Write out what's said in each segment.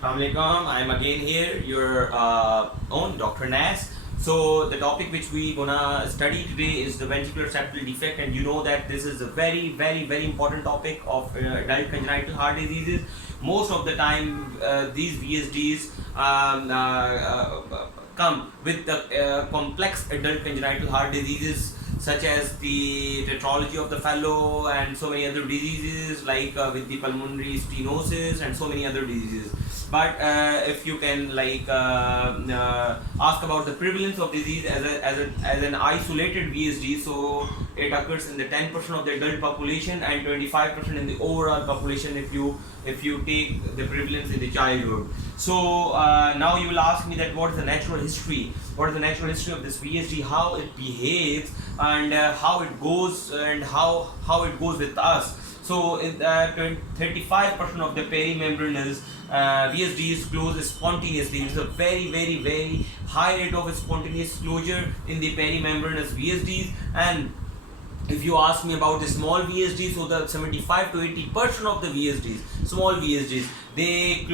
Assalamualaikum. I'm again here, your own DrNAS. So the topic which we gonna study today is the ventricular septal defect, and you know that this is a very important topic of adult congenital heart diseases. Most of the time, these VSDs come with the complex adult congenital heart diseases such as the tetralogy of the fellow and so many other diseases like with the pulmonary stenosis and so many other diseases. But if you can ask about the prevalence of disease as an isolated VSD, so it occurs in the 10% of the adult population and 25% in the overall population if you take the prevalence in the childhood. So now you will ask me that what is the natural history? What is the natural history of this VSD? How it behaves and how it goes and how it goes with us. So 35% of the perimembranous VSDs close spontaneously. It's a very high rate of spontaneous closure in the perimembranous VSDs. And if you ask me about the small VSDs, so the 75 to 80% of the VSDs, small VSDs, they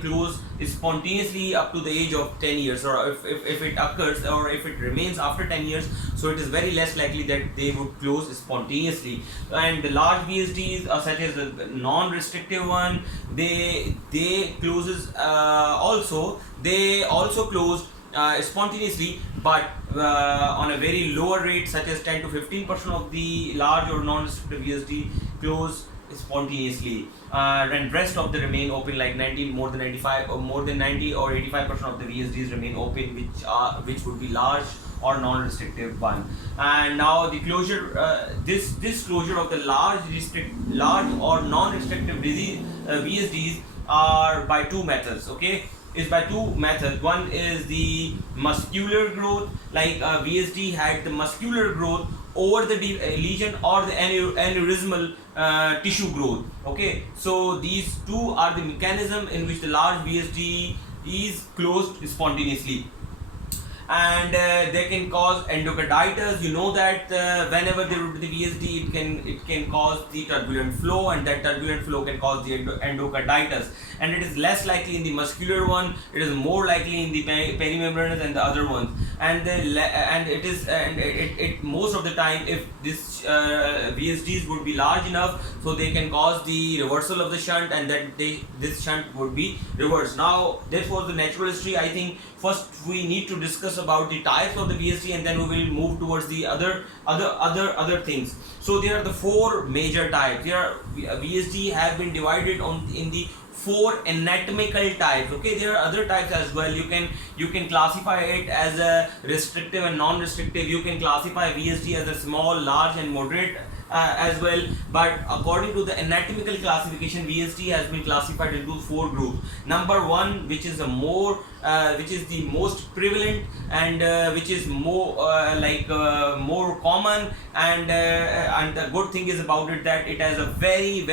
close spontaneously up to the age of 10 years, or if it occurs or if it remains after 10 years, so it is very less likely that they would close spontaneously. And the large VSDs such as the non-restrictive one, they also close spontaneously, but on a very lower rate, such as 10 to 15% of the large or non-restrictive VSD close spontaneously, and rest of the remain open, like 90, more than 95 or more than 90 or 85% of the VSDs remain open, which would be large or non-restrictive one. And now the closure, this closure of the large or non-restrictive disease VSDs are by two methods. Okay, is by two methods. One is the muscular growth, like VSD had the muscular growth over the lesion or the aneurysmal tissue growth. Okay, so these two are the mechanism in which the large VSD is closed spontaneously. And they can cause endocarditis. You know that whenever there would be the VSD, it can cause the turbulent flow, and that turbulent flow can cause the endocarditis. And it is less likely in the muscular one. It is more likely in the perimembranous and the other ones. And it most of the time, if this VSDs would be large enough, so they can cause the reversal of the shunt, and that this shunt would be reversed. Now, this was the natural history. I think first we need to discuss about the types of the VSD, and then we will move towards the other things. So there are the four major types. VSD have been divided in the four anatomical types. Okay, there are other types as well. You can classify it as a restrictive and non-restrictive. You can classify VSD as a small, large, and moderate as well. But according to the anatomical classification, VSD has been classified into four groups. Number one, which is the most prevalent and which is more more common, and the good thing is about it that it has a very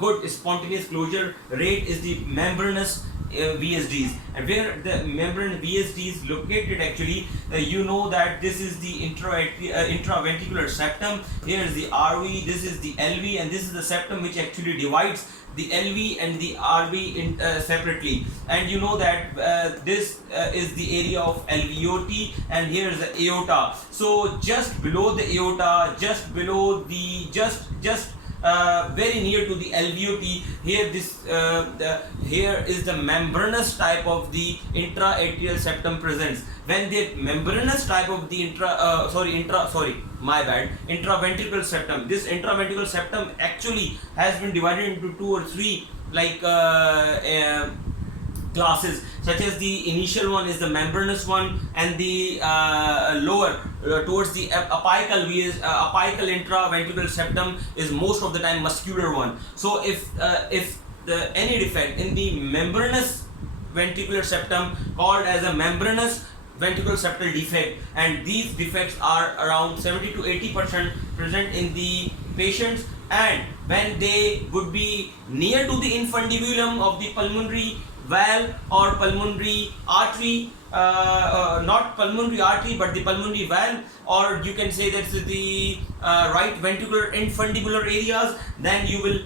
good spontaneous closure rate, is the membranous VSDs. And where the membrane VSD is located, actually, you know that this is the intraventricular septum. Here is the RV, this is the LV, and this is the septum which actually divides the LV and the RV separately. And you know that this is the area of alveoli, and here is the aorta. So just below the aorta, just below the very near to the alveoli, here is the membranous type of the intra-atrial septum presents. When the membranous type of the intraventricular septum, this intraventricular septum actually has been divided into two or three classes, such as the initial one is the membranous one, and the lower towards the apical intraventricular septum is most of the time muscular one. So if any defect in the membranous ventricular septum, called as a membranous ventricular septal defect, and these defects are around 70 to 80% present in the patients, and when they would be near to the infundibulum of the pulmonary valve or pulmonary artery, not pulmonary artery but the pulmonary valve, or you can say that's the right ventricular infundibular areas, then you will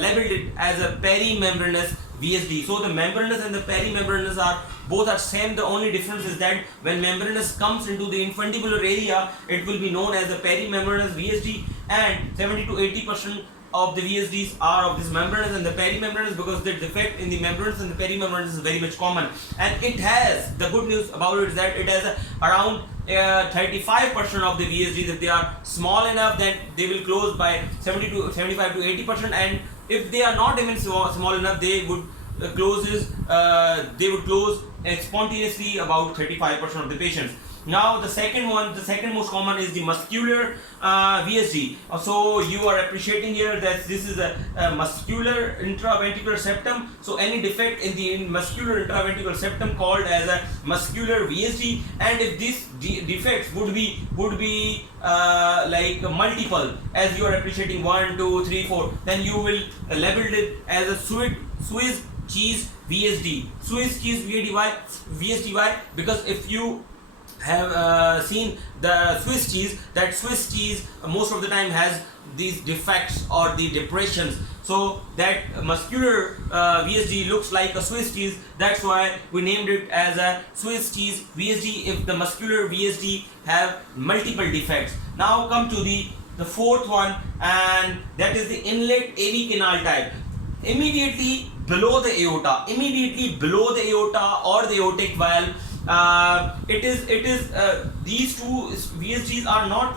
label it as a perimembranous VSD. So the membranous and the perimembranous are both are same. The only difference is that when membranous comes into the infundibular area, it will be known as a perimembranous VSD, and 70 to 80% of the VSDs are of this membranous and the perimembranous, because the defect in the membranous and the perimembranous is very much common. And it has, the good news about it is that it has around 35% of the VSDs. If they are small enough, then they will close by 70 to 75 to 80%, and if they are not even small enough, they would close spontaneously about 35% of the patients. Now the second most common is the muscular VSD. So you are appreciating here that this is a muscular intraventricular septum. So any defect in the muscular intraventricular septum called as a muscular VSD, and if these defects would be like multiple, as you are appreciating 1, 2, 3, 4, then you will label it as a Swiss cheese VSD. Swiss cheese VSD. Why? Because if you have seen the Swiss cheese, that Swiss cheese most of the time has these defects or the depressions, so that muscular VSD looks like a Swiss cheese. That's why we named it as a Swiss cheese VSD if the muscular VSD have multiple defects. Now come to the fourth one, and that is the inlet AV canal type. Immediately below the aorta or the aortic valve, it is these two VSDs are not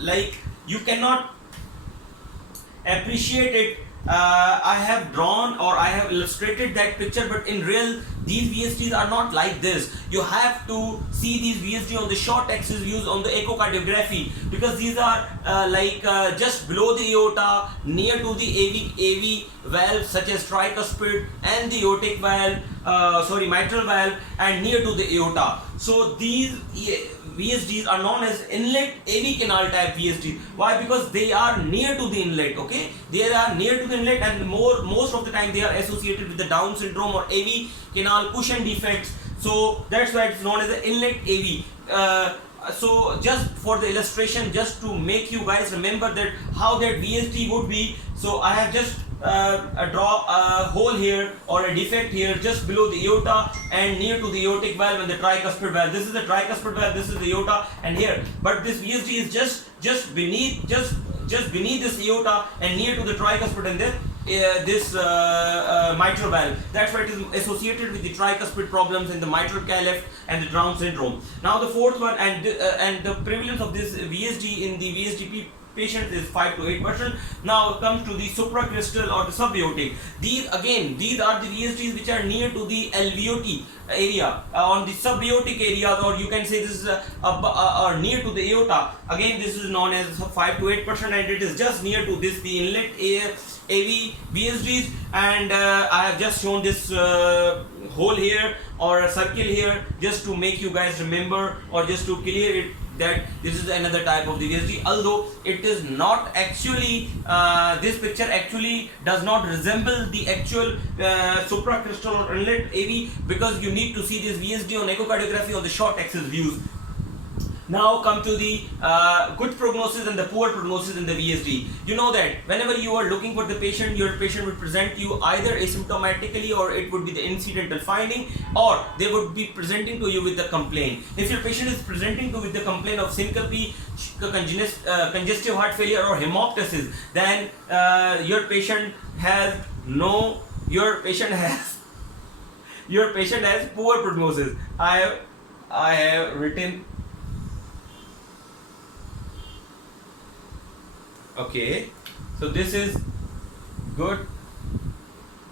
like you cannot appreciate it. I have drawn or I have illustrated that picture, but in real these VSDs are not like this. You have to see these VSD on the short axis views on the echocardiography, because these are just below the aorta, near to the AV valve such as tricuspid and the aortic valve, mitral valve, and near to the aorta. So these VSDs are known as inlet AV canal type VSD. Why? Because they are near to the inlet. Okay, they are near to the inlet, and most of the time they are associated with the Down syndrome or AV canal cushion defects. So that's why it's known as the inlet AV. So just for the illustration, just to make you guys remember that how that VSD would be, so I have just draw a hole here or a defect here just below the aorta and near to the aortic valve and the tricuspid valve. This is the tricuspid valve, this is the aorta, and here, but this VSD is just beneath this aorta and near to the tricuspid, and then this mitral valve. That's why it is associated with the tricuspid problems in the mitral calf and the Down syndrome. Now the fourth one, and the prevalence of this VSD in the VSDP patients is 5 to 8%. Now comes to the supracrystal or the subaortic. These are the VSDs which are near to the alveoli area, on the subaortic areas, or you can say this is or near to the aorta. Again, this is known as 5 to 8%, and it is just near to this the inlet AV VSDs. And I have just shown this hole here or a circle here just to make you guys remember, or just to clear it, that this is another type of the VSD, although it is not actually, this picture actually does not resemble the actual supracrystal or inlet AV, because you need to see this VSD on echocardiography on the short axis views. Now come to the good prognosis and the poor prognosis in the VSD. You know that whenever you are looking for the patient, your patient would present you either asymptomatically, or it would be the incidental finding, or they would be presenting to you with the complaint. If your patient is presenting with the complaint of syncope, congestive heart failure, or hemoptysis, then your patient has poor prognosis. I have written. Okay, so this is good,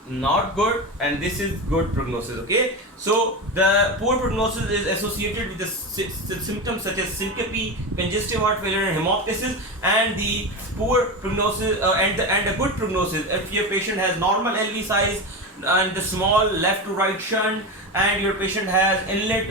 not good, and this is good prognosis. Okay, so the poor prognosis is associated with the symptoms such as syncope, congestive heart failure, and hemoptysis. And the poor prognosis and the good prognosis, if your patient has normal LV size and the small left to right shunt, and your patient has inlet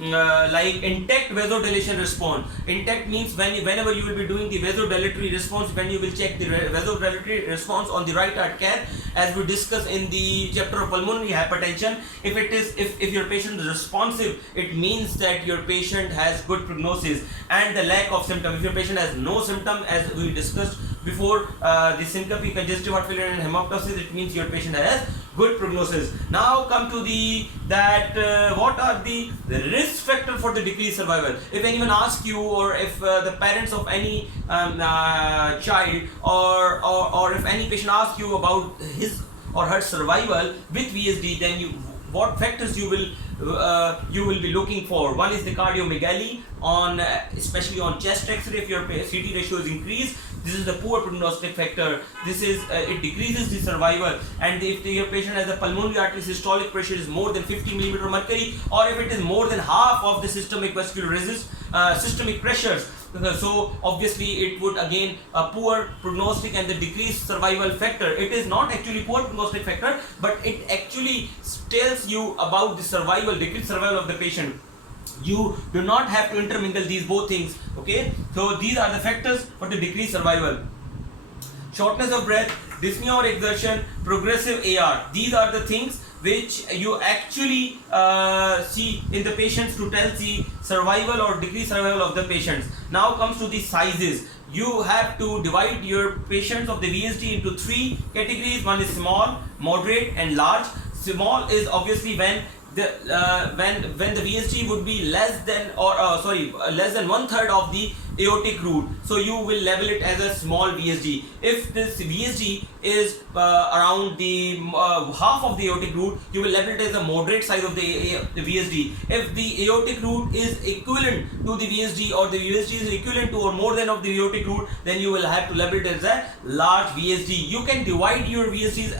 like intact vasodilation response. Intact means whenever you will be doing the vasodilatory response, when you will check the vasodilatory response on the right heart cath, as we discussed in the chapter of pulmonary hypertension. If your patient is responsive, it means that your patient has good prognosis. And the lack of symptom, if your patient has no symptom, as we discussed before, the syncope, congestive heart failure and hemoptysis, it means your patient has good prognosis. Now come to what are the risk factor for the decreased survival. If anyone asks you, or if the parents of any child, or if any patient asks you about his or her survival with VSD, then what factors you will be looking for. One is the cardiomegaly, especially on chest X-ray. If your CT ratio is increased, this is the poor prognostic factor. This is it decreases the survival. And if your patient has a pulmonary artery systolic pressure is more than 50 mm mercury, or if it is more than half of the systemic vascular systemic pressures, so obviously it would again a poor prognostic and the decreased survival factor. It is not actually poor prognostic factor, but it actually tells you about the decreased survival of the patient. You do not have to intermingle these both things. Okay, so these are the factors for the decreased survival. Shortness of breath, dyspnea or exertion, progressive AR. These are the things which you actually see in the patients to tell the survival or decreased survival of the patients. Now comes to the sizes. You have to divide your patients of the VSD into three categories. One is small, moderate and large. Small is obviously when the VSD would be less than less than 1/3 of the aortic root, so you will label it as a small VSD. If this VSD is around the half of the aortic root, you will label it as a moderate size of the VSD. If the aortic root is equivalent to the VSD, or the VSD is equivalent to or more than of the aortic root, then you will have to label it as a large VSD. You can divide your VSDs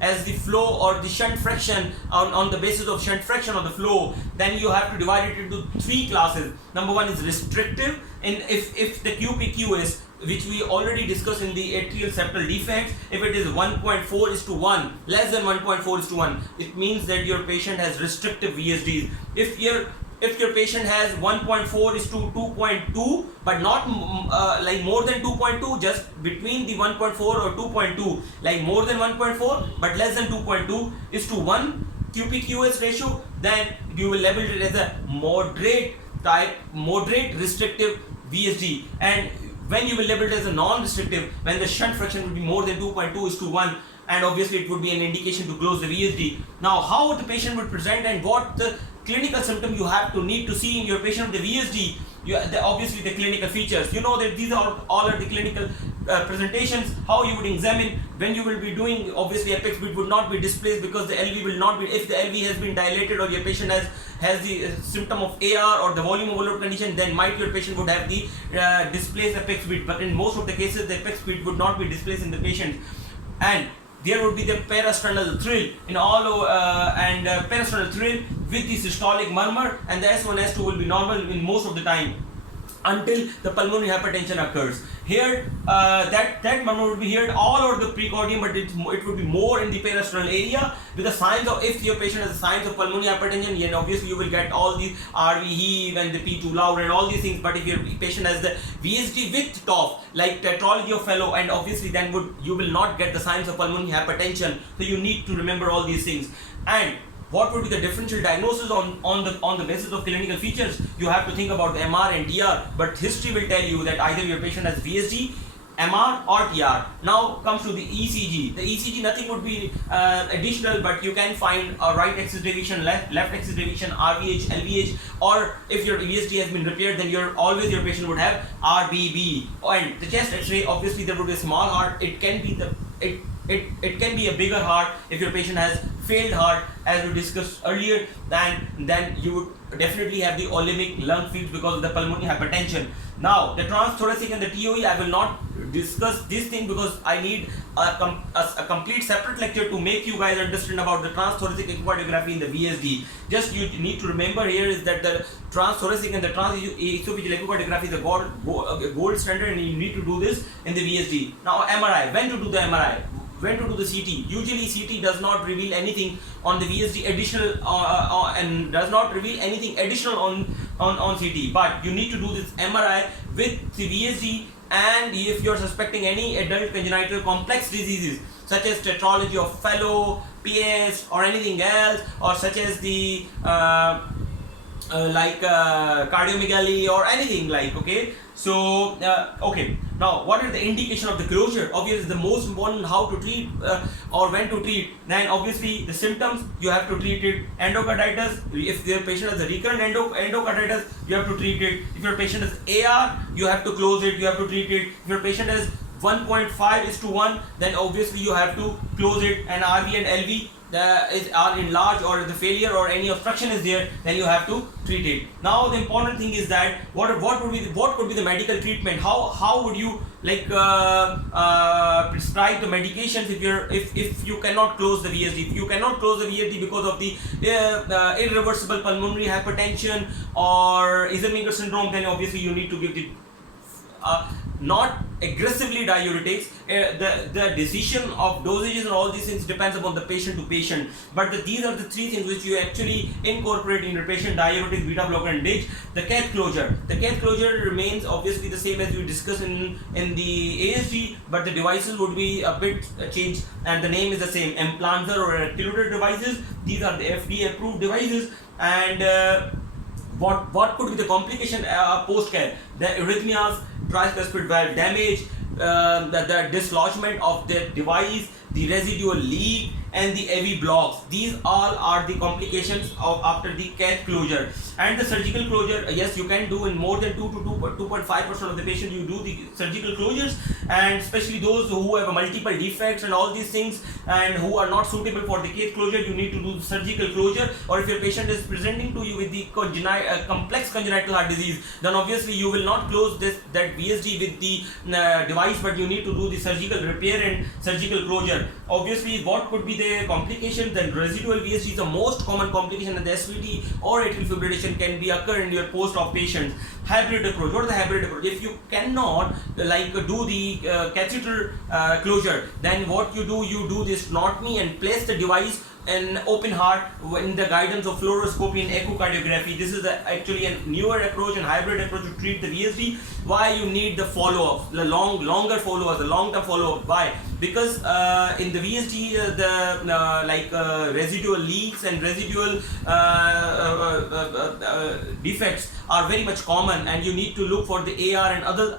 as the flow or the shunt fraction on the basis of shunt fraction of the flow. Then you have to divide it into three classes. Number one is restrictive, and if the QPQ is, which we already discussed in the atrial septal defects, if it is 1.4:1, less than 1.4:1, it means that your patient has restrictive VSDs. If your patient has 1.4:2.2, but not like more than 2.2, just between the 1.4 or 2.2, like more than 1.4 but less than 2.2:1 QPQS ratio, then you will label it as a moderate restrictive VSD. And when you will label it as a non-restrictive, when the shunt fraction will be more than 2.2:1, and obviously it would be an indication to close the VSD. Now, how the patient would present and what the clinical symptom you have to need to see in your patient with the VSD, obviously the clinical features. You know that these are all are the clinical presentations. How you would examine when you will be doing, obviously apex beat would not be displaced because the LV will not be, if the LV has been dilated or your patient has the symptom of AR or the volume overload condition, then might your patient would have the displaced apex beat. But in most of the cases, the apex beat would not be displaced in the patient. And there would be the parasternal thrill in all parasternal thrill with the systolic murmur, and the S1 S2 will be normal in most of the time until the pulmonary hypertension occurs. Here that murmur would be heard all over the precordium, but it would be more in the parasternal area with the signs of, if your patient has the signs of pulmonary hypertension, then obviously you will get all these RV heave and the P2 loud and all these things. But if your patient has the VSD with TOF, like tetralogy of Fallot, and obviously then you will not get the signs of pulmonary hypertension. So you need to remember all these things. And what would be the differential diagnosis on the basis of clinical features? You have to think about the MR and TR, but history will tell you that either your patient has VSD, MR or TR. Now comes to the ECG. The ECG, nothing would be additional, but you can find a right axis deviation, left axis deviation, RVH, LVH, or if your VSD has been repaired, then your patient would have RBB. And the chest X-ray, obviously there would be a small heart. It can be it can be a bigger heart if your patient has failed heart, as we discussed earlier. Then you would definitely have the olemic lung fields because of the pulmonary hypertension. Now the transthoracic and the TOE, I will not discuss this thing because I need a complete separate lecture to make you guys understand about the transthoracic echocardiography in the VSD. Just you need to remember here is that the transthoracic and the transesophageal echocardiography is a gold standard, and you need to do this in the VSD. Now MRI, when to do the MRI? when to do the CT. Usually CT does not reveal anything on the VSD additional and does not reveal anything additional on CT, but you need to do this MRI with the VSD. And if you are suspecting any adult congenital complex diseases such as tetralogy of Fallot, PS, or anything else, or such as the cardiomegaly or anything like, okay. So okay, now what is the indication of the closure? Obviously the most important, how to treat or when to treat. Then obviously the symptoms, you have to treat it. Endocarditis, if your patient has a recurrent endocarditis, you have to treat it. If your patient has AR, you have to close it, you have to treat it. If your patient has 1.5:1, then obviously you have to close it. And RV and LV are enlarged, or the failure or any obstruction is there, then you have to treat it. Now the important thing is that what could be the medical treatment? How would you like prescribe the medications if you cannot close the VSD? If you cannot close the VSD because of the irreversible pulmonary hypertension or Eisenmenger syndrome, then obviously you need to give the not aggressively diuretics. The decision of dosages and all these things depends upon the patient to patient, but these are the three things which you actually incorporate in your patient: diuretics, beta blocker, and ditch. The cath closure remains obviously the same as we discussed in the ASD, but the devices would be a bit changed, and the name is the same: implanter or rectilator devices. These are the FDA approved devices. And what could be the complication post care? The arrhythmias, tricuspid valve damage, the dislodgement of the device, the residual leak, and the AV blocks. These all are the complications of after the cath closure. And the surgical closure, yes, you can do in more than 2 to 2.5% of the patient. You do the surgical closures, and especially those who have multiple defects and all these things, and who are not suitable for the cath closure, you need to do the surgical closure. Or if your patient is presenting to you with the complex congenital heart disease, then obviously you will not close that VSD with the device, but you need to do the surgical repair and surgical closure. Obviously, what could be the complications? Then residual VSD is the most common complication, and the SVT or atrial fibrillation can be occur in your post-op patients. Hybrid approach. What is the hybrid approach? If you cannot do the catheter closure, then what you do this sternotomy and place the device in open heart in the guidance of fluoroscopy and echocardiography. This is actually a newer approach and hybrid approach to treat the VSD. Why you need the follow-up, the longer follow-up, the long-term follow-up? Why? Because in the VSD, the residual leaks and residual defects are very much common, and you need to look for the AR and other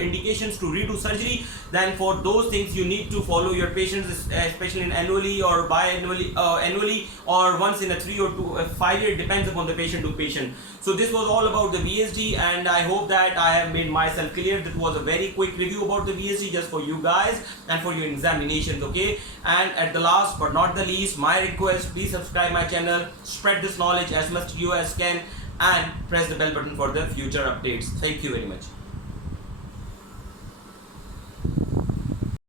indications to redo surgery. Then for those things, you need to follow your patients, especially in annually or annually or once in a 3 or 5 year, depends upon the patient to patient. So this was all about the VSD, and I hope that I have made myself clear. That was a very quick review about the VSD just for you guys and for your examinations, okay? And at the last but not the least, my request, please subscribe my channel, spread this knowledge as much to you as can, and press the bell button for the future updates. Thank you very much.